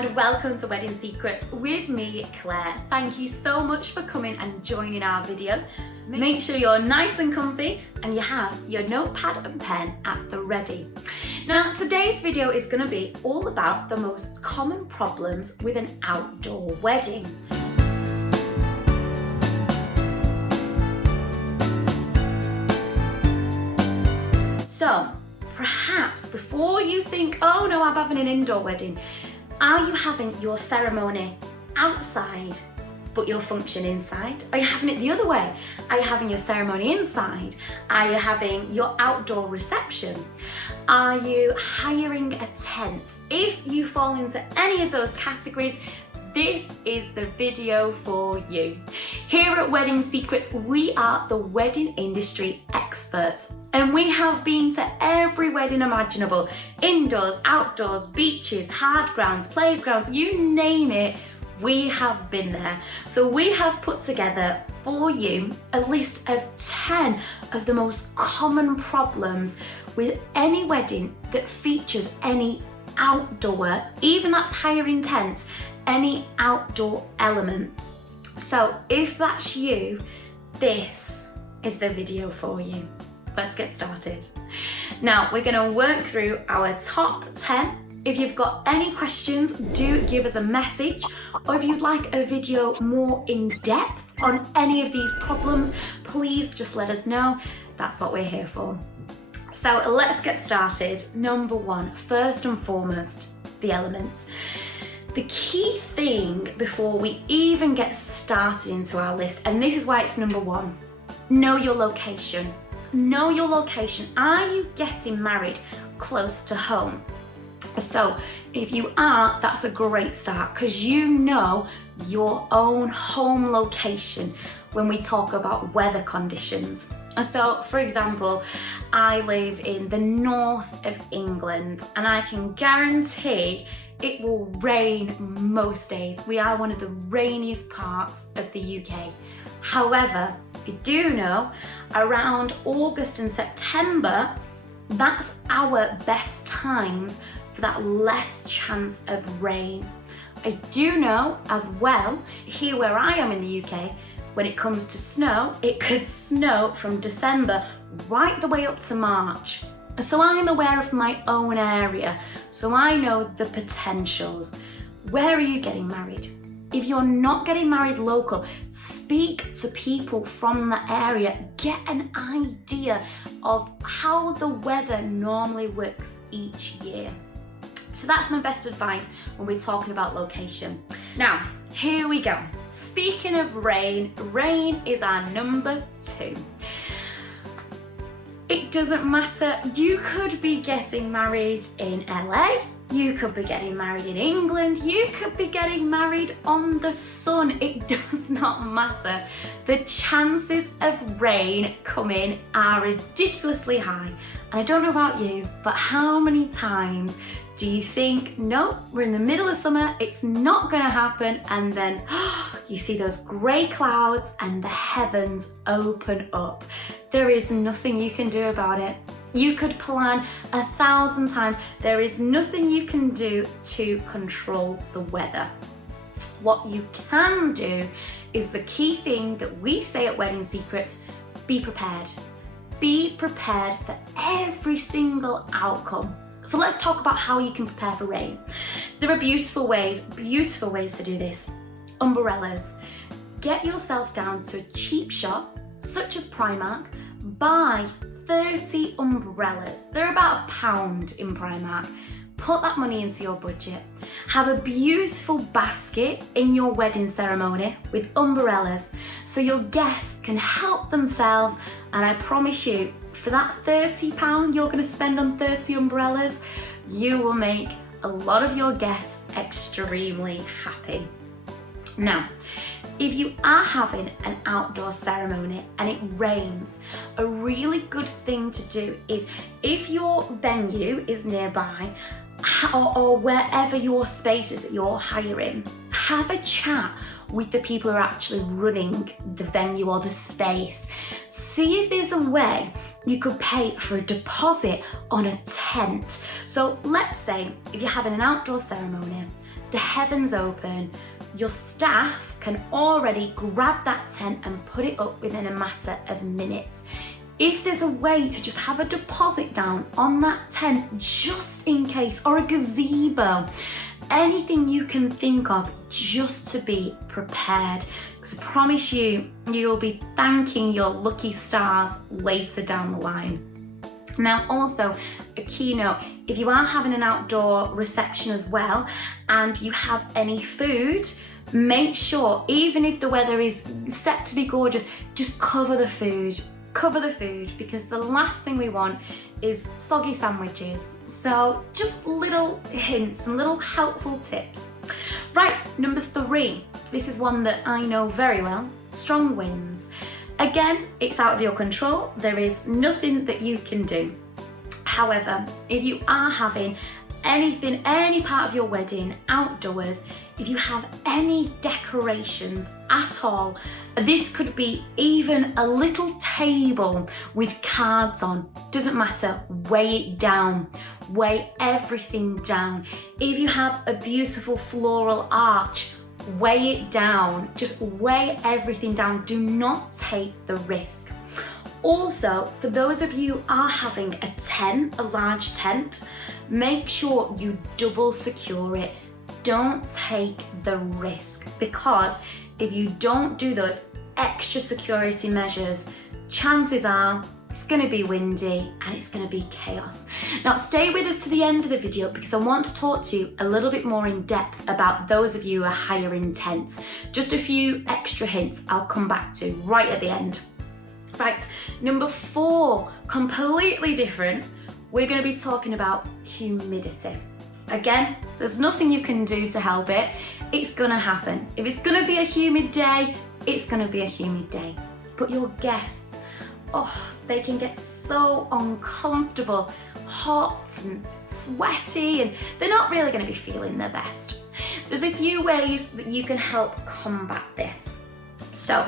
and welcome to Wedding Secrets with me, Claire. Thank you so much for coming and joining our video. Make sure you're nice and comfy and you have your notepad and pen at the ready. Now, today's video is going to be all about the most common problems with an outdoor wedding. So, perhaps before you think, oh no, I'm having an indoor wedding, are you having your ceremony outside but your function inside? Are you having it the other way? Are you having your ceremony inside? Are you having your outdoor reception? Are you hiring a tent? If you fall into any of those categories, this is the video for you. Here at Wedding Secrets, we are the wedding industry experts, and we have been to every wedding imaginable, indoors, outdoors, beaches, hard grounds, playgrounds, you name it, we have been there. So we have put together for you a list of 10 of the most common problems with any wedding that features any outdoor, even that's hiring tents, any outdoor element. So if that's you, this is the video for you. Let's get started. Now we're going to work through our top 10. If you've got any questions, do give us a message, or if you'd like a video more in depth on any of these problems, please just let us know. That's what we're here for. So let's get started. Number one, first and foremost, the elements. The key thing before we even get started into our list, and this is why it's number one, know your location. Know your location. Are you getting married close to home? So if you are, that's a great start because you know your own home location when we talk about weather conditions. And so, for example, I live in the north of England and I can guarantee it will rain most days. We are one of the rainiest parts of the UK. However, you do know around August and September, that's our best times for that less chance of rain. I do know as well, here where I am in the UK, when it comes to snow, it could snow from December right the way up to March. So I'm aware of my own area, so I know the potentials. Where are you getting married? If you're not getting married local, speak to people from the area, get an idea of how the weather normally works each year. So that's my best advice when we're talking about location. Now, here we go. Speaking of rain, rain is our number two. It doesn't matter, you could be getting married in LA, you could be getting married in England, you could be getting married on the sun, it does not matter. The chances of rain coming are ridiculously high. And I don't know about you, but how many times do you think, no, we're in the middle of summer, it's not gonna happen, and then you see those grey clouds and the heavens open up. There is nothing you can do about it. You could plan 1,000 times. There is nothing you can do to control the weather. What you can do is the key thing that we say at Wedding Secrets, be prepared. Be prepared for every single outcome. So let's talk about how you can prepare for rain. There are beautiful ways to do this. Umbrellas. Get yourself down to a cheap shop, such as Primark, buy 30 umbrellas. They're about £1 in Primark. Put that money into your budget. Have a beautiful basket in your wedding ceremony with umbrellas so your guests can help themselves, and I promise you, for that £30 you're going to spend on 30 umbrellas, you will make a lot of your guests extremely happy. Now, if you are having an outdoor ceremony and it rains, a really good thing to do is, if your venue is nearby, or wherever your space is that you're hiring, have a chat with the people who are actually running the venue or the space. See if there's a way you could pay for a deposit on a tent. So let's say if you're having an outdoor ceremony, the heavens open, your staff can already grab that tent and put it up within a matter of minutes. If there's a way to just have a deposit down on that tent just in case, or a gazebo, anything you can think of just to be prepared, because I promise you, you'll be thanking your lucky stars later down the line. Now also, a key note, if you are having an outdoor reception as well and you have any food, make sure, even if the weather is set to be gorgeous, just cover the food. Cover the food, because the last thing we want is soggy sandwiches. So just little hints and little helpful tips. Right, number 3. This is one that I know very well. Strong winds. Again, it's out of your control. There is nothing that you can do. However, if you are having anything, any part of your wedding outdoors, if you have any decorations at all, this could be even a little table with cards on, doesn't matter, weigh it down, weigh everything down. If you have a beautiful floral arch, weigh it down, just weigh everything down, do not take the risk. Also, for those of you who are having a tent, a large tent, make sure you double secure it. Don't take the risk, because if you don't do those extra security measures, chances are it's going to be windy and it's going to be chaos. Now stay with us to the end of the video, because I want to talk to you a little bit more in depth about those of you who are hiring tents. Just a few extra hints I'll come back to right at the end. Right, number 4, completely different. We're going to be talking about humidity. Again, there's nothing you can do to help it. It's gonna happen. If it's gonna be a humid day, it's gonna be a humid day. But your guests, they can get so uncomfortable, hot and sweaty, and they're not really gonna be feeling their best. There's a few ways that you can help combat this. So,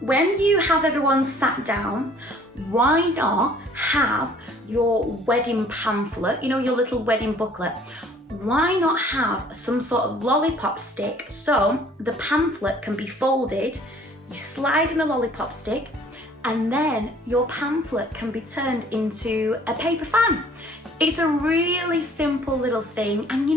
when you have everyone sat down, why not have your wedding pamphlet, your little wedding booklet? Why not have some sort of lollipop stick so the pamphlet can be folded, you slide in a lollipop stick, and then your pamphlet can be turned into a paper fan. It's a really simple little thing, and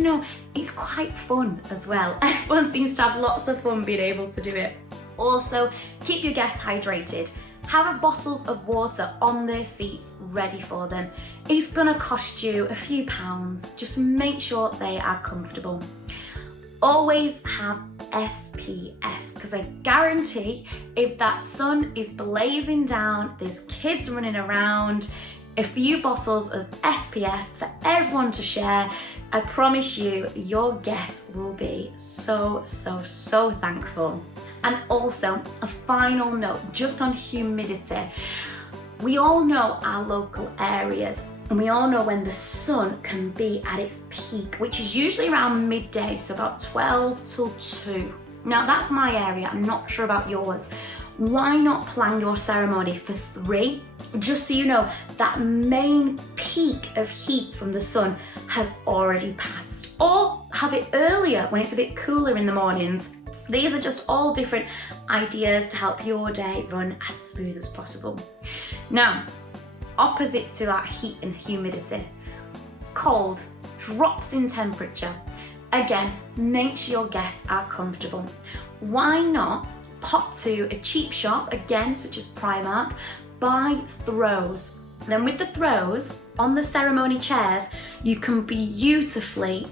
it's quite fun as well. Everyone seems to have lots of fun being able to do it. Also, keep your guests hydrated. Have bottles of water on their seats ready for them. It's gonna cost you a few pounds. Just make sure they are comfortable. Always have SPF, because I guarantee if that sun is blazing down, there's kids running around, a few bottles of SPF for everyone to share, I promise you, your guests will be so thankful. And also, a final note just on humidity. We all know our local areas, and we all know when the sun can be at its peak, which is usually around midday, so about 12 till 2. Now that's my area, I'm not sure about yours. Why not plan your ceremony for 3, just so you know that main peak of heat from the sun has already passed. Or have it earlier when it's a bit cooler in the mornings. These are just all different ideas to help your day run as smooth as possible. Now, opposite to that heat and humidity, cold, drops in temperature. Again, make sure your guests are comfortable. Why not pop to a cheap shop, again, such as Primark, buy throws. Then with the throws, on the ceremony chairs, you can beautifully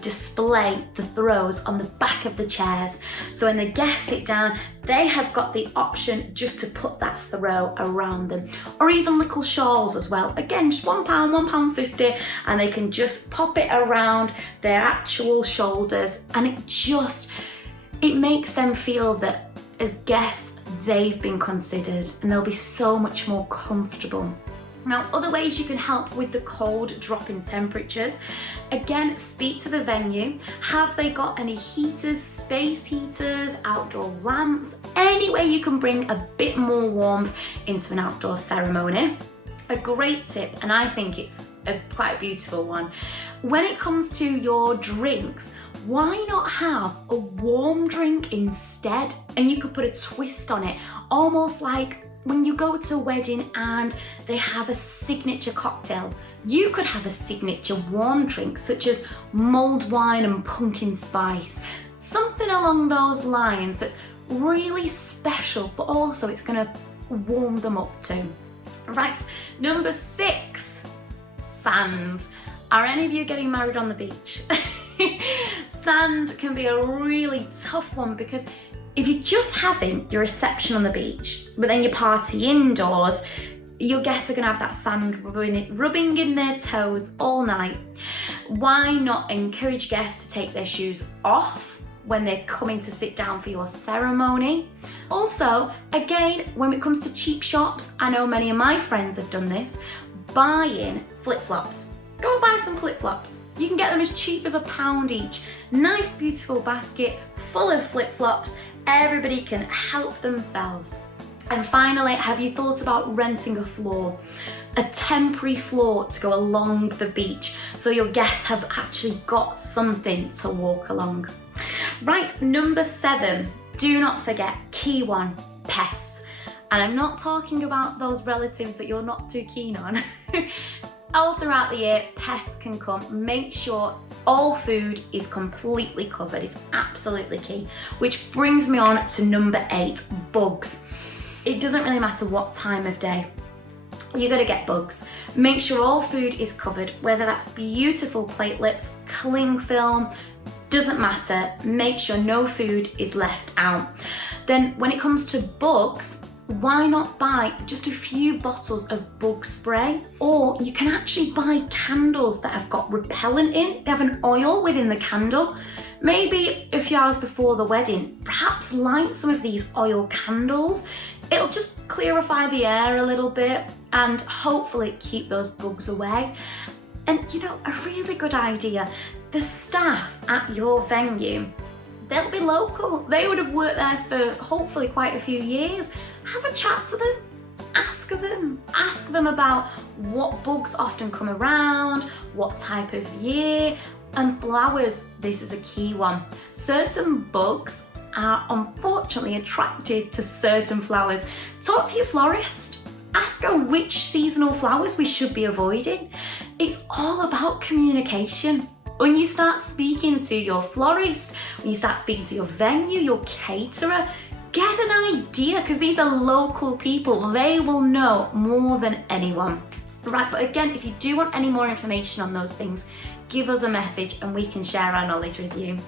display the throws on the back of the chairs. So when the guests sit down, they have got the option just to put that throw around them. Or even little shawls as well. Again, just £1, £1.50, and they can just pop it around their actual shoulders, and it makes them feel that as guests, they've been considered, and they'll be so much more comfortable. Now, other ways you can help with the cold drop in temperatures. Again, speak to the venue. Have they got any heaters, space heaters, outdoor lamps? Any way you can bring a bit more warmth into an outdoor ceremony. A great tip, and I think it's quite a beautiful one. When it comes to your drinks, why not have a warm drink instead? And you could put a twist on it, almost like when you go to a wedding and they have a signature cocktail, you could have a signature warm drink such as mulled wine and pumpkin spice. Something along those lines that's really special, but also it's gonna warm them up too. Right, number 6, sand. Are any of you getting married on the beach? Sand can be a really tough one because if you're just having your reception on the beach, but then you party indoors, your guests are going to have that sand rubbing in their toes all night. Why not encourage guests to take their shoes off when they're coming to sit down for your ceremony? Also, again, when it comes to cheap shops, I know many of my friends have done this, buying flip-flops. Go and buy some flip-flops. You can get them as cheap as £1 each. Nice, beautiful basket full of flip-flops. Everybody can help themselves. And finally, have you thought about renting a floor? A temporary floor to go along the beach so your guests have actually got something to walk along. Right, number 7, do not forget, key one, pests. And I'm not talking about those relatives that you're not too keen on. All throughout the year, pests can come. Make sure all food is completely covered. It's absolutely key. Which brings me on to number 8, bugs. It doesn't really matter what time of day. You're gonna get bugs. Make sure all food is covered, whether that's beautiful platelets, cling film, doesn't matter. Make sure no food is left out. Then when it comes to bugs, why not buy just a few bottles of bug spray? Or you can actually buy candles that have got repellent in. They have an oil within the candle. Maybe a few hours before the wedding, perhaps light some of these oil candles. It'll just clarify the air a little bit and hopefully keep those bugs away. And you know, a really good idea, the staff at your venue, they'll be local. They would have worked there for hopefully quite a few years. Have a chat to them. Ask them about what bugs often come around, what type of year, and flowers. This is a key one. Certain bugs are unfortunately attracted to certain flowers. Talk to your florist. Ask her which seasonal flowers we should be avoiding. It's all about communication. When you start speaking to your florist, when you start speaking to your venue, your caterer, get an idea, because these are local people. They will know more than anyone. Right, but again, if you do want any more information on those things, give us a message and we can share our knowledge with you.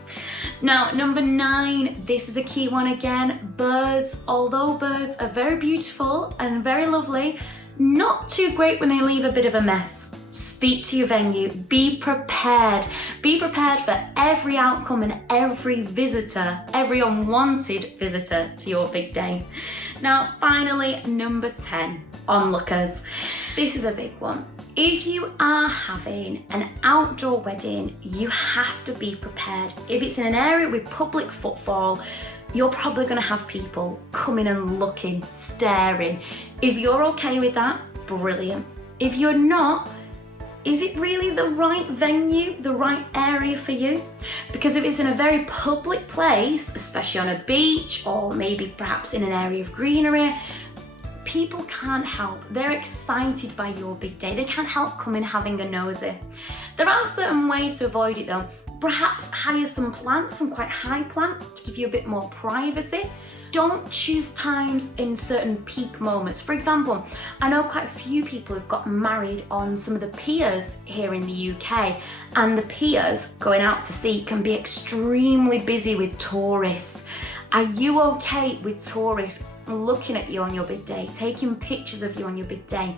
Now, number 9, this is a key one again. Birds. Although birds are very beautiful and very lovely, not too great when they leave a bit of a mess. Speak to your venue, be prepared. Be prepared for every outcome and every visitor, every unwanted visitor to your big day. Now, finally, number 10, onlookers. This is a big one. If you are having an outdoor wedding, you have to be prepared. If it's in an area with public footfall, you're probably going to have people coming and looking, staring. If you're okay with that, brilliant. If you're not, is it really the right venue, the right area for you? Because if it's in a very public place, especially on a beach or maybe perhaps in an area of greenery, people can't help. They're excited by your big day. They can't help coming having a nosy. There are certain ways to avoid it though. Perhaps hire some plants, some quite high plants to give you a bit more privacy. Don't choose times in certain peak moments. For example, I know quite a few people who've got married on some of the piers here in the UK, and the piers going out to sea can be extremely busy with tourists. Are you okay with tourists looking at you on your big day, taking pictures of you on your big day?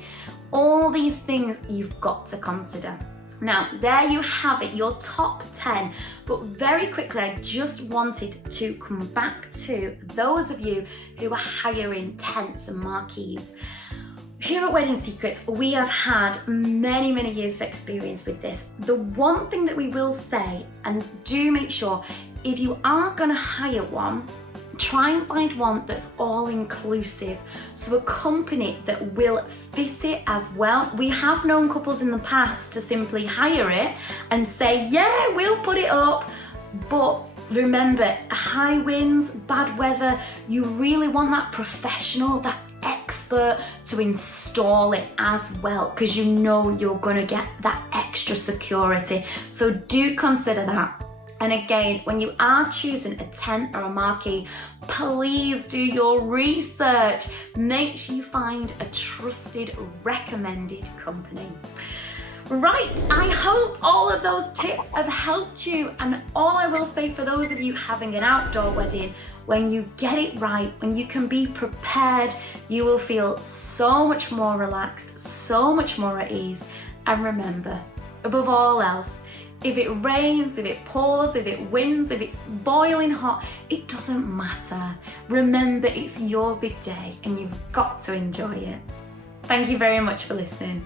All these things you've got to consider. Now, there you have it, your top 10. But very quickly, I just wanted to come back to those of you who are hiring tents and marquees. Here at Wedding Secrets, we have had many, many years of experience with this. The one thing that we will say, and do make sure, if you are going to hire one, try and find one that's all inclusive. So a company that will fit it as well. We have known couples in the past to simply hire it and say, yeah, we'll put it up. But remember, high winds, bad weather, you really want that professional, that expert to install it as well, because you know you're going to get that extra security. So do consider that. And again, when you are choosing a tent or a marquee, please do your research. Make sure you find a trusted, recommended company. Right, I hope all of those tips have helped you. And all I will say for those of you having an outdoor wedding, when you get it right, when you can be prepared, you will feel so much more relaxed, so much more at ease. And remember, above all else, if it rains, if it pours, if it winds, if it's boiling hot, it doesn't matter. Remember, it's your big day and you've got to enjoy it. Thank you very much for listening.